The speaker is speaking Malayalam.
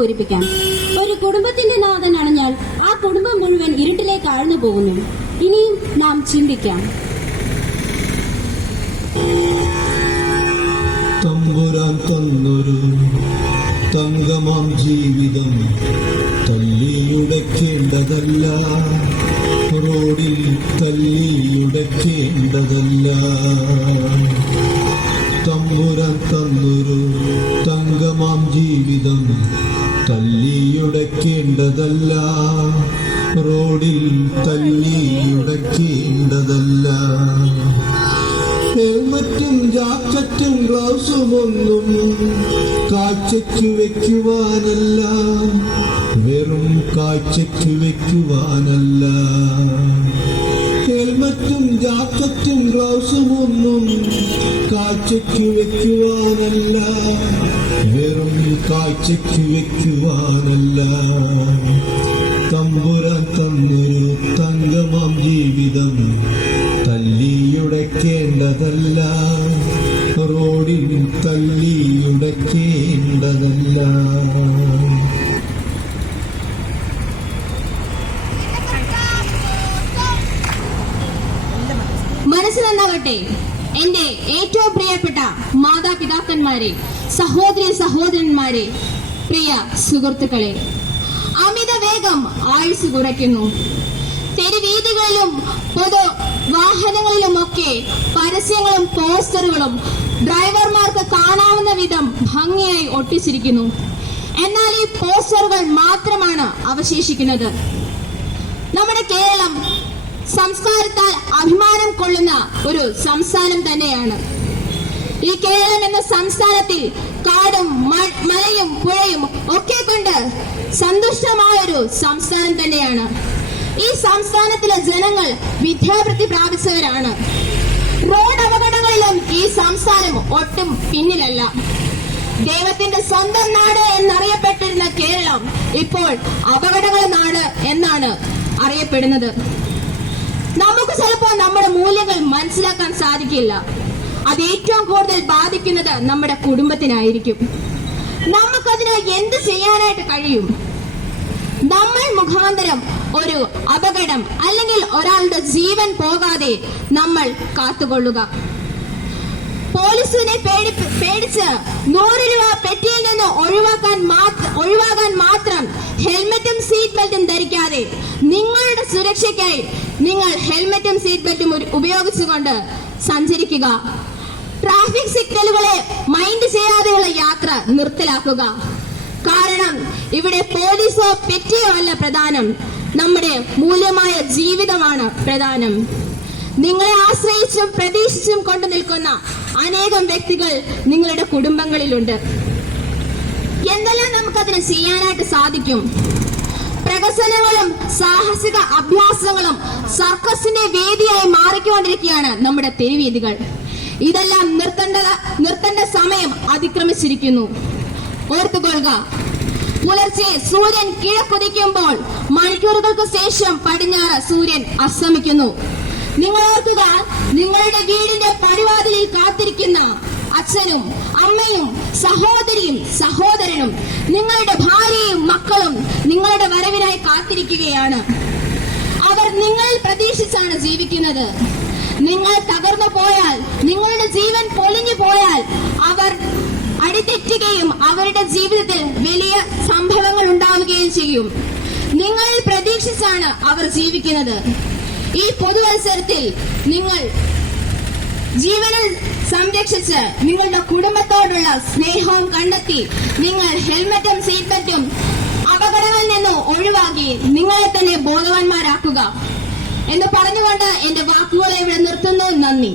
പൂരിപ്പിക്കാം. ഒരു കുടുംബത്തിന്റെ നാഥൻ അണഞ്ഞാൽ ആ കുടുംബം മുഴുവൻ ഇരുട്ടിലേക്ക് ആഴ്ന്നു പോകുന്നു. ഇനിയും നാം ചിന്തിക്കാം. തമ്പുരാൻ തന്നൊരു തങ്കമാം ജീവിതം തല്ലിയുടയ്ക്കേണ്ടതല്ല, റോഡിൽ തല്ലിയുടയ്ക്കേണ്ടതല്ല. തമ്പുരാൻ തന്നൊരു തങ്കമാം ജീവിതം തല്ലിയുടയ്ക്കേണ്ടതല്ല, റോഡിൽ തല്ലിയുടയ്ക്കേണ്ടതല്ല. ഹെൽമറ്റും ജാക്കറ്റും ഗ്ലൗസുമൊന്നും കാഴ്ചയ്ക്കു വയ്ക്കുവാനല്ല, വെറും കാഴ്ചയ്ക്കു വയ്ക്കുവാനല്ല. ഹെൽമറ്റും ജാക്കറ്റും ഗ്ലൗസുമൊന്നും കാഴ്ചയ്ക്കു വയ്ക്കുവാനല്ല, വെറും കാഴ്ചയ്ക്കു വയ്ക്കുവാനല്ല. തമ്പുരാൻ തന്നൊരു തങ്കമാം ജീവിതം തല്ലിയുടയ്ക്കേണ്ടതല്ല, റോഡിൽ തല്ലിയുടയ്ക്കേണ്ടതല്ല. മനസ്സ് നന്നാവട്ടെ. എന്റെ ഏറ്റവും പ്രിയപ്പെട്ട മാതാപിതാക്കന്മാരെ, സഹോദരി സഹോദരന്മാരെ, പ്രിയ സുഹൃത്തുക്കളെ, അമിത വേഗം ആയുസ് കുറയ്ക്കുന്നു. തെരുവീഥികളിലും പൊതു വാഹനങ്ങളിലുമൊക്കെ പരസ്യങ്ങളും പോസ്റ്ററുകളും ഡ്രൈവർമാർക്ക് കാണാവുന്ന വിധം ഭംഗിയായി ഒട്ടിച്ചിരിക്കുന്നു. എന്നാൽ ഈ പോസ്റ്ററുകൾ മാത്രമാണ് അവശേഷിക്കുന്നത്. നമ്മുടെ കേരളം സംസ്കാരത്താൽ അഭിമാനം കൊള്ളുന്ന ഒരു സംസ്ഥാനം തന്നെയാണ്. ഈ കേരളം എന്ന സംസ്ഥാനത്തിൽ കാടും മലയും പുഴയും ഒക്കെ കൊണ്ട് സന്തുഷ്ടമായൊരു സംസ്ഥാനം തന്നെയാണ്. ഈ സംസ്ഥാനത്തിലെ ജനങ്ങൾ വിദ്യാഭ്യാസം പ്രാപിച്ചവരാണ്. റോഡ് അപകടങ്ങളിലും ഈ സംസ്ഥാനം ഒട്ടും പിന്നിലല്ല. ദൈവത്തിന്റെ സ്വന്തം നാട് എന്നറിയപ്പെട്ടിരുന്ന കേരളം ഇപ്പോൾ അപകടങ്ങളുടെ നാട് എന്നാണ് അറിയപ്പെടുന്നത്. നമുക്ക് ചിലപ്പോൾ നമ്മുടെ മൂല്യങ്ങൾ മനസ്സിലാക്കാൻ സാധിക്കില്ല. അത് ഏറ്റവും കൂടുതൽ ബാധിക്കുന്നത് നമ്മുടെ കുടുംബത്തിനായിരിക്കും. നമുക്കതിന് എന്ത് ചെയ്യാനായിട്ട് കഴിയും? നമ്മൾ മുഖാന്തരം ഒരു അപകടം അല്ലെങ്കിൽ ഒരാളുടെ ജീവൻ പോകാതെ നമ്മൾ കാത്തുകൊള്ളുക. പോലീസിനെ പേടിച്ച് 100 രൂപ പെറ്റിയിൽ നിന്ന് ഒഴിവാകാൻ മാത്രം ഹെൽമറ്റും സീറ്റ് ബെൽറ്റും ധരിക്കാതെ നിങ്ങളുടെ സുരക്ഷയ്ക്കായി നിങ്ങൾ ഹെൽമറ്റും സീറ്റ് ബെൽറ്റും ഉപയോഗിച്ചുകൊണ്ട് സഞ്ചരിക്കുക. ട്രാഫിക് സിഗ്നലുകളെ മൈൻഡ് ചെയ്യാതെയുള്ള യാത്ര നിർത്തലാക്കുക. കാരണം ഇവിടെ പോലീസോ പെറ്റിയോ അല്ല പ്രധാനം, നമ്മുടെ മൂല്യമായ ജീവിതമാണ് പ്രധാനം. നിങ്ങളെ ആശ്രയിച്ചും പ്രതീക്ഷിച്ചും കൊണ്ടു നിൽക്കുന്ന അനേകം വ്യക്തികൾ നിങ്ങളുടെ കുടുംബങ്ങളിലുണ്ട്. എന്തെല്ലാം നമുക്കതിന് ചെയ്യാനായിട്ട് സാധിക്കും? പ്രകസനങ്ങളും സാഹസിക അഭ്യാസങ്ങളും സർക്കസിന്റെ വേദിയായി മാറിക്കൊണ്ടിരിക്കുകയാണ് നമ്മുടെ തെരുവീഥികൾ. ഇതെല്ലാം നിർത്തേണ്ട സമയം അതിക്രമിച്ചിരിക്കുന്നു. ഓർത്തുകൊള്ളുക, പുലർച്ചെ സൂര്യൻ കിഴക്കുദിക്കുമ്പോൾ മണിക്കൂറുകൾക്ക് ശേഷം പടിഞ്ഞാറ് സൂര്യൻ അസ്തമിക്കുന്നു. നിങ്ങൾ ഓർക്കുക, നിങ്ങളുടെ വീടിന്റെ പടിവാതിലിൽ കാത്തിരിക്കുന്ന അച്ഛനും അമ്മയും സഹോദരിയും സഹോദരനും നിങ്ങളുടെ ഭാര്യയും മക്കളും നിങ്ങളുടെ വരവിനായി കാത്തിരിക്കുകയാണ്. അവർ നിങ്ങളിൽ പ്രതീക്ഷിച്ചാണ് ജീവിക്കുന്നത്. നിങ്ങൾ തകർന്നു പോയാൽ, നിങ്ങളുടെ ജീവൻ പൊലിഞ്ഞു പോയാൽ അവർ അടിതെറ്റുകയും അവരുടെ ജീവിതത്തിൽ വലിയ സംഭവങ്ങൾ ഉണ്ടാവുകയും ചെയ്യും. നിങ്ങളിൽ പ്രതീക്ഷിച്ചാണ് അവർ ജീവിക്കുന്നത്. ഈ പൊതുവത്സരത്തിൽ നിങ്ങൾ ജീവനെ സംരക്ഷിച്ച് നിങ്ങളുടെ കുടുംബത്തോടുള്ള സ്നേഹവും കണ്ടെത്തി നിങ്ങൾ ഹെൽമറ്റും സീറ്റ് ബെൽറ്റും അപകടങ്ങളിൽ നിന്ന് ഒഴിവാക്കി നിങ്ങളെ തന്നെ ബോധവാന്മാരാക്കുക എന്ന് പറഞ്ഞുകൊണ്ട് എന്റെ വാക്കുകളെ ഇവിടെ നിർത്തുന്നു. നന്ദി.